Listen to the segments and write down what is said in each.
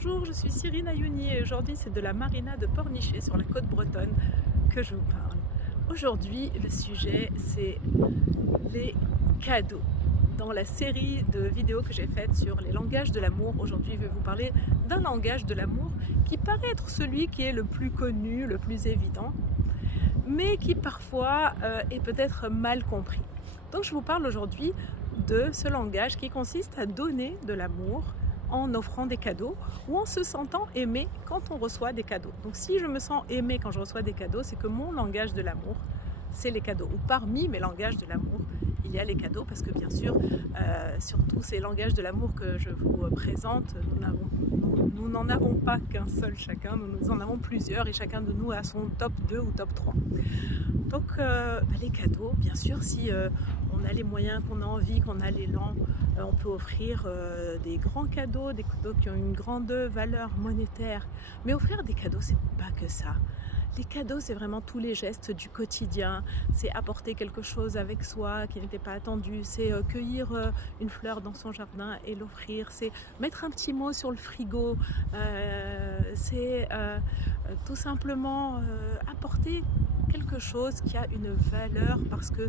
Bonjour, je suis Cyrine Ayouni et aujourd'hui c'est de la marina de Pornichet sur la côte bretonne que je vous parle. Aujourd'hui le sujet c'est les cadeaux. Dans la série de vidéos que j'ai faites sur les langages de l'amour, aujourd'hui je vais vous parler d'un langage de l'amour qui paraît être celui qui est le plus connu, le plus évident, mais qui parfois est peut-être mal compris. Donc je vous parle aujourd'hui de ce langage qui consiste à donner de l'amour en offrant des cadeaux ou en se sentant aimé quand on reçoit des cadeaux. Donc si je me sens aimé quand je reçois des cadeaux, c'est que mon langage de l'amour, c'est les cadeaux. Ou parmi mes langages de l'amour, il y a les cadeaux parce que bien sûr, sur tous ces langages de l'amour que je vous présente, nous n'en avons pas qu'un seul chacun, nous en avons plusieurs et chacun de nous a son top 2 ou top 3. Donc les cadeaux, bien sûr, si on a les moyens, qu'on a envie, qu'on a l'élan, on peut offrir des grands cadeaux, des cadeaux qui ont une grande valeur monétaire. Mais offrir des cadeaux, c'est pas que ça. Les cadeaux, c'est vraiment tous les gestes du quotidien. C'est apporter quelque chose avec soi qui n'était pas attendu. C'est cueillir une fleur dans son jardin et l'offrir. C'est mettre un petit mot sur le frigo. C'est tout simplement apporter quelque chose qui a une valeur parce que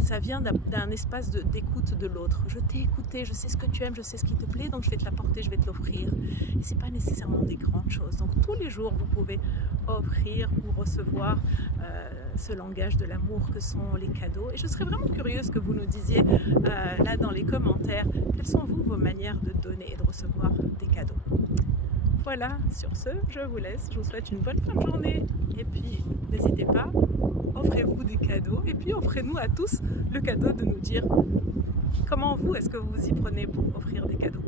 ça vient d'un espace d'écoute de l'autre. Je t'ai écouté, je sais ce que tu aimes, je sais ce qui te plaît, donc je vais te l'apporter, je vais te l'offrir. Et c'est pas nécessairement des grandes choses. Donc tous les jours, vous pouvez offrir ou recevoir ce langage de l'amour que sont les cadeaux. Et je serais vraiment curieuse que vous nous disiez là dans les commentaires, quelles sont vos manières de donner et de recevoir des cadeaux. Voilà, sur ce, je vous laisse. Je vous souhaite une bonne fin de journée. Et puis, n'hésitez pas, offrez-vous des cadeaux. Et puis, offrez-nous à tous le cadeau de nous dire comment vous, est-ce que vous y prenez pour offrir des cadeaux.